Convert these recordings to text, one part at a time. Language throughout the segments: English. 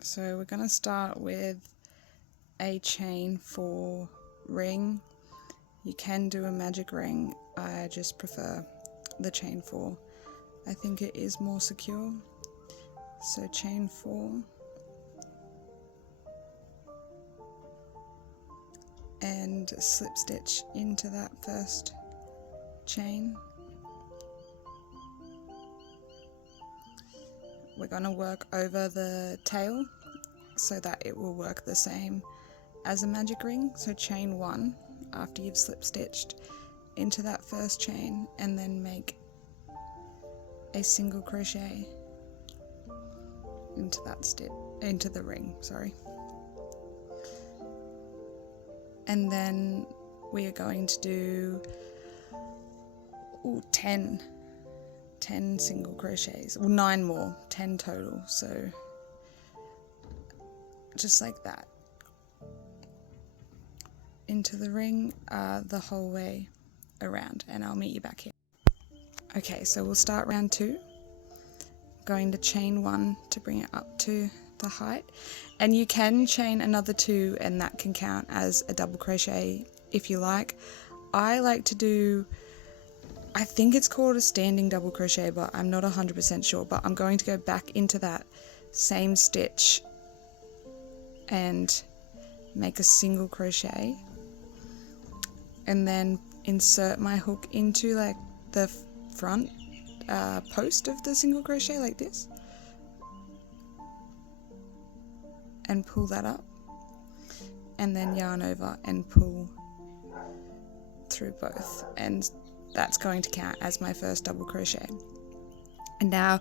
So we're going to start with a chain 4 ring. You can do a magic ring, I just prefer the chain 4. I think it is more secure. So chain 4 and slip stitch into that first chain. We're going to work over the tail so that it will work the same as a magic ring. So chain 1 after you've slip stitched into that first chain, and then make a single crochet into that stitch, into the ring, sorry. And then we are going to do 10 single crochets, well 9 more, 10 total, so just like that into the ring the whole way around, and I'll meet you back here. Okay, so we'll start round 2, going to chain 1 to bring it up to the height, and you can chain another 2 and that can count as a double crochet if you like. I like to do, I think it's called a standing double crochet, but I'm not 100% sure, but I'm going to go back into that same stitch and make a single crochet, and then insert my hook into like the front post of the single crochet like this, and pull that up, and then yarn over and pull through both, and that's going to count as my first double crochet. And now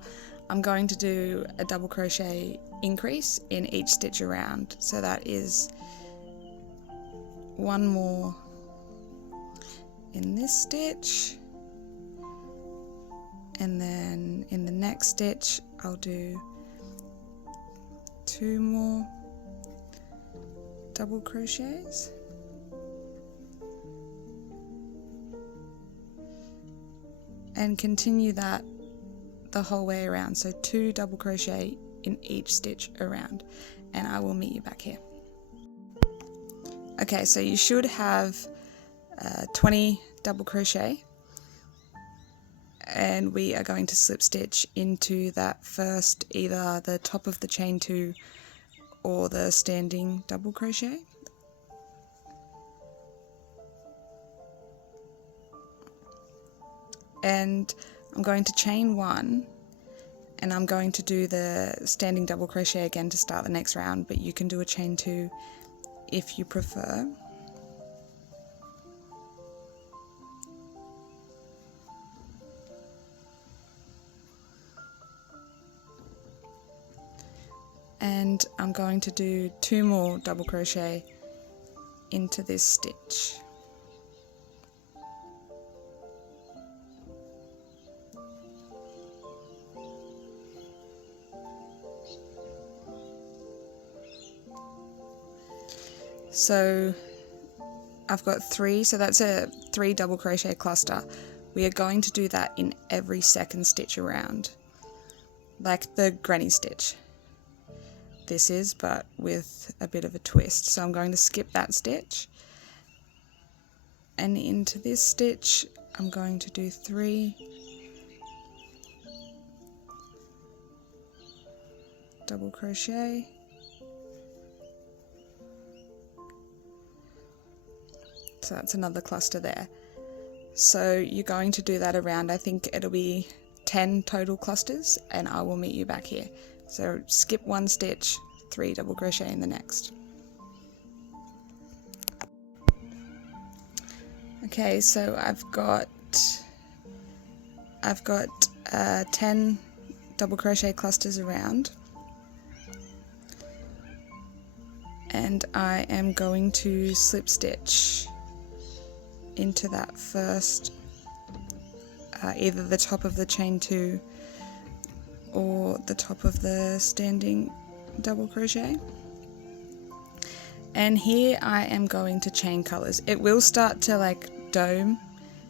I'm going to do a double crochet increase in each stitch around, so that is 1 more in this stitch, and then in the next stitch I'll do 2 more double crochets, and continue that the whole way around, so 2 double crochet in each stitch around, and I will meet you back here. Okay, so you should have 20 double crochet, and we are going to slip stitch into that first, either the top of the chain 2 or the standing double crochet. And I'm going to chain 1, and I'm going to do the standing double crochet again to start the next round, but you can do a chain 2 if you prefer. And I'm going to do 2 more double crochet into this stitch. So I've got 3, so that's a 3 double crochet cluster. We are going to do that in every second stitch around, like the granny stitch this is, but with a bit of a twist. So I'm going to skip that stitch, and into this stitch I'm going to do 3 double crochet, so that's another cluster there. So you're going to do that around, I think it'll be 10 total clusters, and I will meet you back here. So skip 1 stitch, 3 double crochet in the next. Okay, so I've got 10 double crochet clusters around, and I am going to slip stitch into that first, either the top of the chain 2 or the top of the standing double crochet. And here I am going to chain colors. It will start to like dome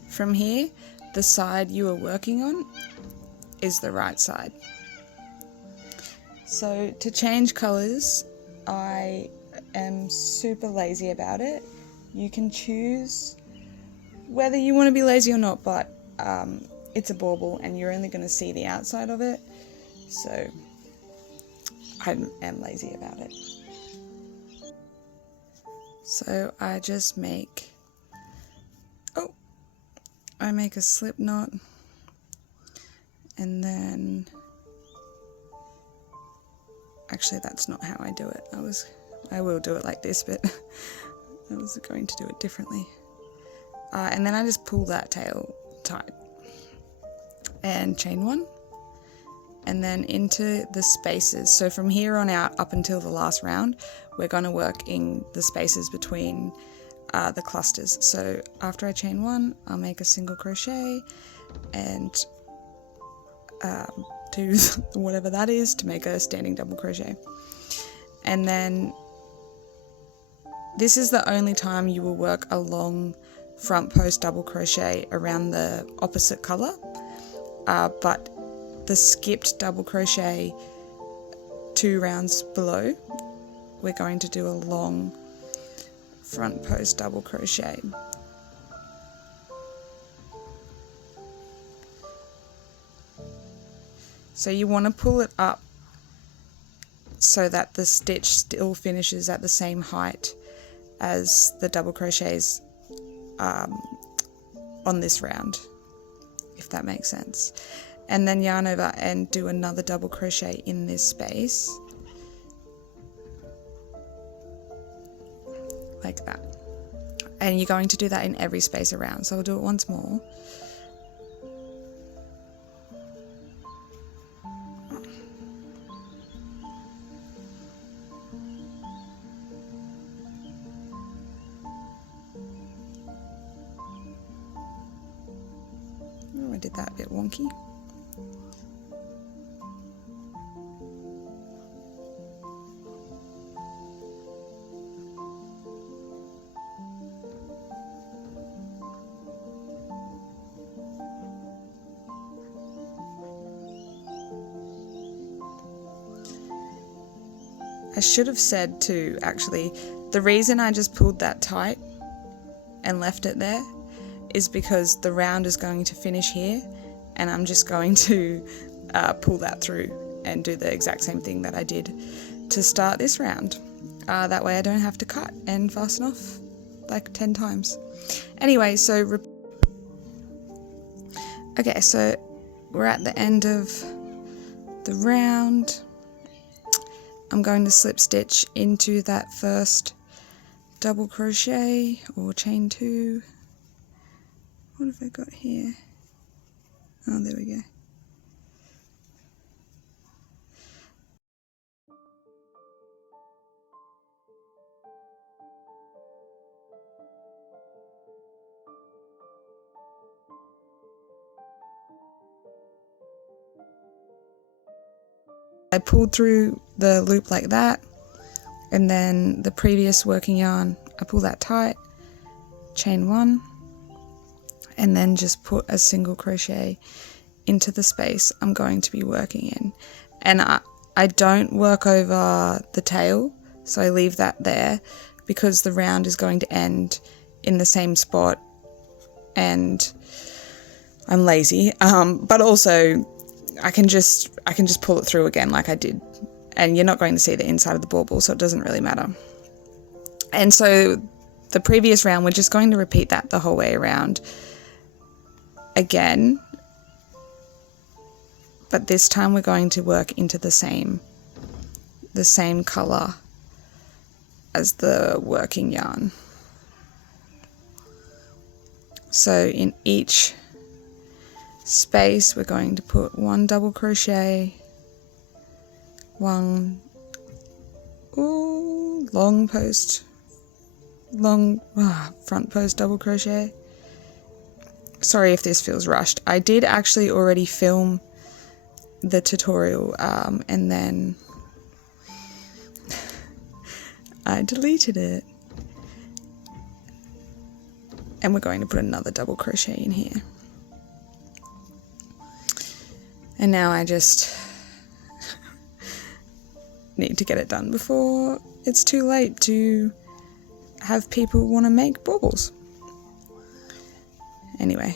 from here. The side you are working on is the right side. So to change colours, I am super lazy about it. You can choose whether you want to be lazy or not, but it's a bauble and you're only going to see the outside of it, so I am lazy about it. So I just make, I make a slip knot, and then, actually that's not how I do it. I will do it like this, but I was going to do it differently. And then I just pull that tail tight and chain one, and then into the spaces. So from here on out up until the last round, we're going to work in the spaces between the clusters. So after I chain one, I'll make a single crochet and do whatever that is to make a standing double crochet. And then this is the only time you will work a long front post double crochet around the opposite colour, but the skipped double crochet 2 rounds below, we're going to do a long front post double crochet. So you want to pull it up so that the stitch still finishes at the same height as the double crochets on this round, if that makes sense. And then yarn over and do another double crochet in this space, like that. And you're going to do that in every space around, so I'll do it once more. Oh, I did that a bit wonky. I should have said too, actually, the reason I just pulled that tight and left it there is because the round is going to finish here, and I'm just going to pull that through and do the exact same thing that I did to start this round. That way I don't have to cut and fasten off like 10 times. Anyway, so okay, so we're at the end of the round. I'm going to slip stitch into that first double crochet or chain 2. What have I got here? Oh, there we go. I pulled through the loop like that, and then the previous working yarn, I pull that tight, chain 1, and then just put a single crochet into the space I'm going to be working in. And I don't work over the tail, so I leave that there because the round is going to end in the same spot, and I'm lazy, but also I can just pull it through again like I did, and you're not going to see the inside of the bauble, so it doesn't really matter. And so the previous round, we're just going to repeat that the whole way around again, but this time we're going to work into the same color as the working yarn. So in each space we're going to put 1 double crochet, 1 front post double crochet. Sorry if this feels rushed. I did actually already film the tutorial and then I deleted it. And we're going to put another double crochet in here. And now I just need to get it done before it's too late to have people want to make baubles. Anyway,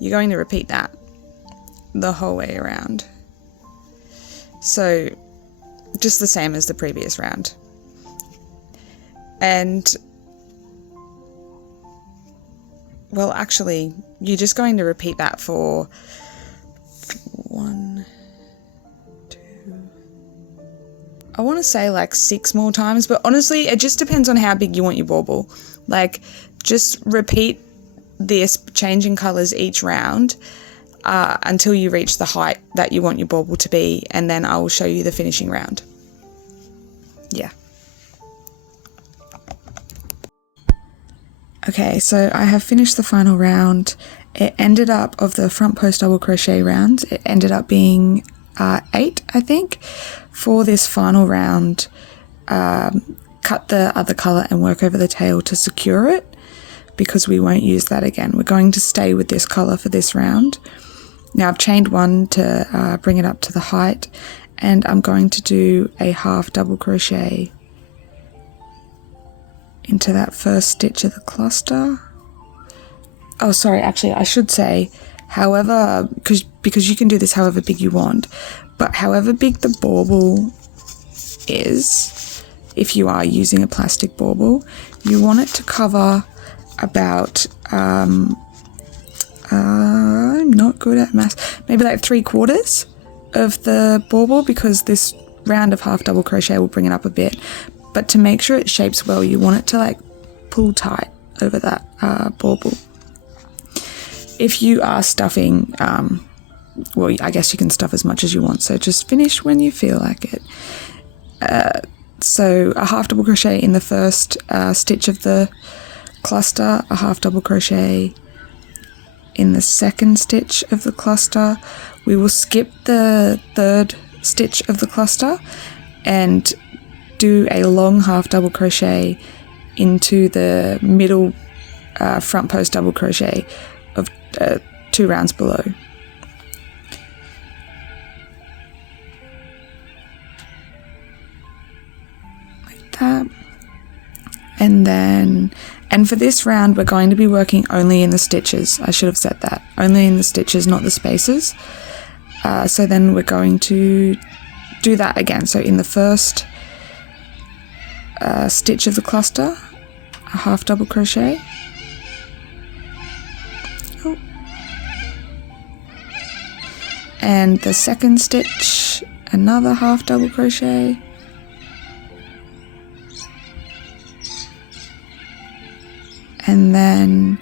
you're going to repeat that the whole way around. So just the same as the previous round. And well, actually, you're just going to repeat that for 1, 2, I want to say like 6 more times, but honestly, it just depends on how big you want your bauble. Like, just repeat this, changing colours each round until you reach the height that you want your bauble to be, and then I will show you the finishing round. Yeah. Okay, so I have finished the final round. It ended up, of the front post double crochet rounds, it ended up being 8, I think. For this final round, cut the other colour and work over the tail to secure it, because we won't use that again. We're going to stay with this colour for this round. Now I've chained 1 to bring it up to the height, and I'm going to do a half double crochet into that first stitch of the cluster. Oh, sorry, actually I should say, however, because you can do this however big you want, but however big the bauble is, if you are using a plastic bauble, you want it to cover about, I'm not good at math, maybe like 3/4 of the bauble, because this round of half double crochet will bring it up a bit. But to make sure it shapes well, you want it to like pull tight over that bauble. If you are stuffing, well, I guess you can stuff as much as you want, so just finish when you feel like it. So a half double crochet in the first stitch of the cluster, a half double crochet in the second stitch of the cluster. We will skip the third stitch of the cluster and do a long half double crochet into the middle front post double crochet of 2 rounds below. Like that. And for this round, we're going to be working only in the stitches. I should have said that. Only in the stitches, not the spaces. So then we're going to do that again. So in the first stitch of the cluster, a half double crochet. Oh. And the second stitch, another half double crochet. And then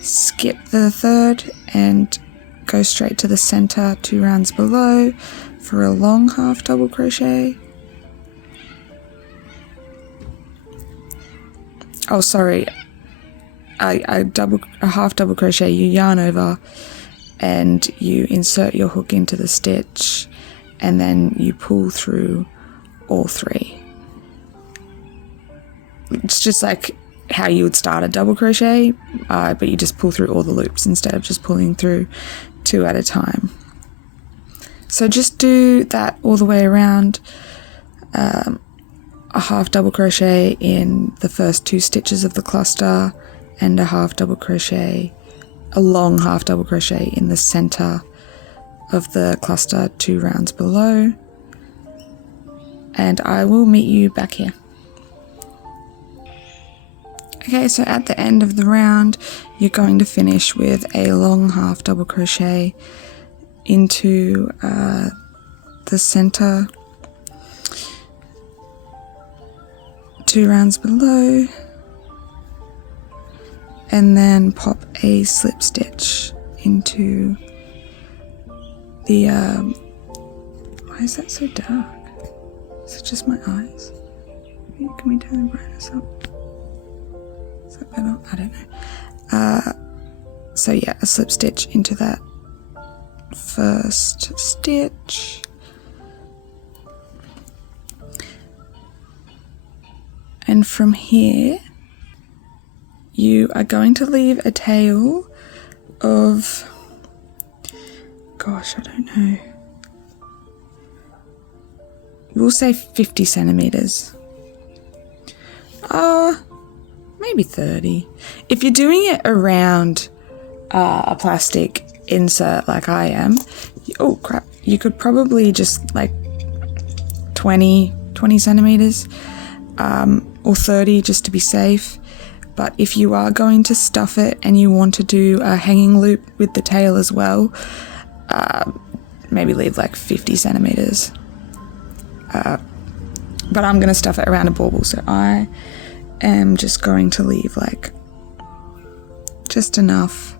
skip the third and go straight to the center 2 rounds below for a long half double crochet. Oh, sorry, a half double crochet, you yarn over and you insert your hook into the stitch, and then you pull through all 3. It's just like how you would start a double crochet, but you just pull through all the loops instead of just pulling through 2 at a time. So just do that all the way around. A half double crochet in the first 2 stitches of the cluster, and a half double crochet, a long half double crochet in the center of the cluster 2 rounds below, and I will meet you back here. Okay, so at the end of the round, you're going to finish with a long half double crochet into the center 2 rounds below, and then pop a slip stitch into the why is that so dark? Is it just my eyes? Can we turn the brightness up? Is that better? I don't know. So yeah, a slip stitch into that first stitch. And from here, you are going to leave a tail of, gosh, I don't know, we'll say 50 centimeters. Maybe 30. If you're doing it around a plastic insert like I am, oh crap, you could probably just like 20 centimeters or 30 just to be safe. But if you are going to stuff it and you want to do a hanging loop with the tail as well, maybe leave like 50 centimeters. But I'm going to stuff it around a bauble, so I am just going to leave like just enough.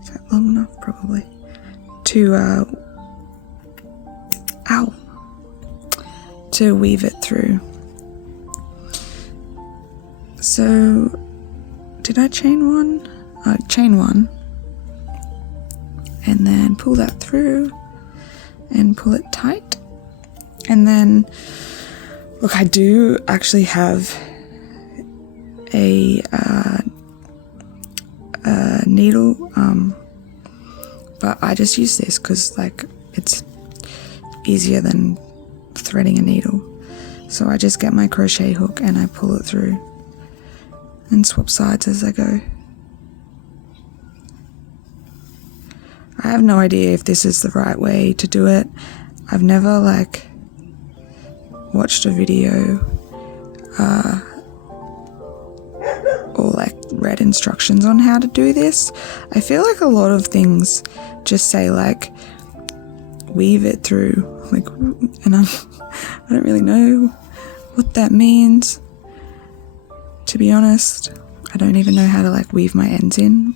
Is that long enough? Probably. To to weave it through. So did I chain one? Chain one, and then pull that through and pull it tight. And then, look, I do actually have a needle, but I just use this because like it's easier than threading a needle. So I just get my crochet hook and I pull it through and swap sides as I go. I have no idea if this is the right way to do it. I've never like watched a video or like read instructions on how to do this. I feel like a lot of things just say like weave it through, like, and I don't really know what that means, to be honest. I don't even know how to like weave my ends in,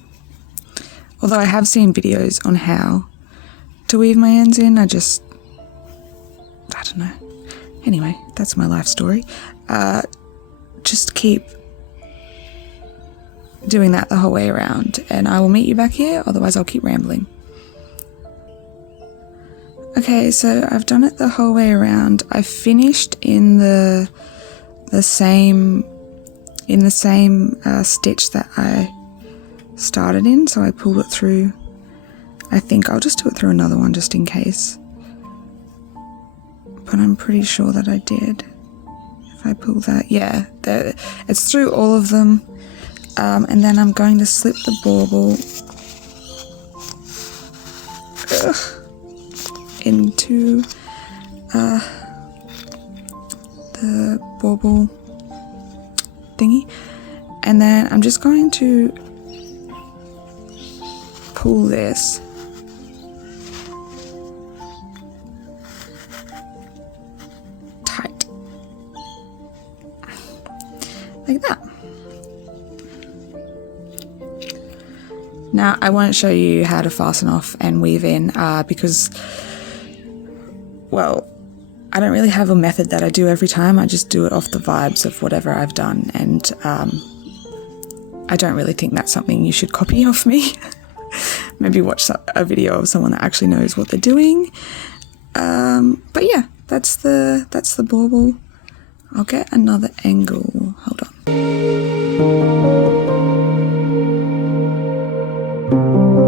although I have seen videos on how to weave my ends in. I don't know. Anyway, that's my life story. Just keep doing that the whole way around and I will meet you back here, otherwise I'll keep rambling. Okay, so I've done it the whole way around. I finished in the same stitch that I started in, so I pulled it through. I think I'll just do it through another one just in case, but I'm pretty sure that I did. If I pull that, yeah, it's through all of them. And then I'm going to slip the bauble into the bauble thingy, and then I'm just going to pull this tight like that. Now I won't show you how to fasten off and weave in because, well, I don't really have a method that I do every time. I just do it off the vibes of whatever I've done, and I don't really think that's something you should copy off me. Maybe watch a video of someone that actually knows what they're doing. But yeah, that's the bauble. I'll get another angle. Hold on.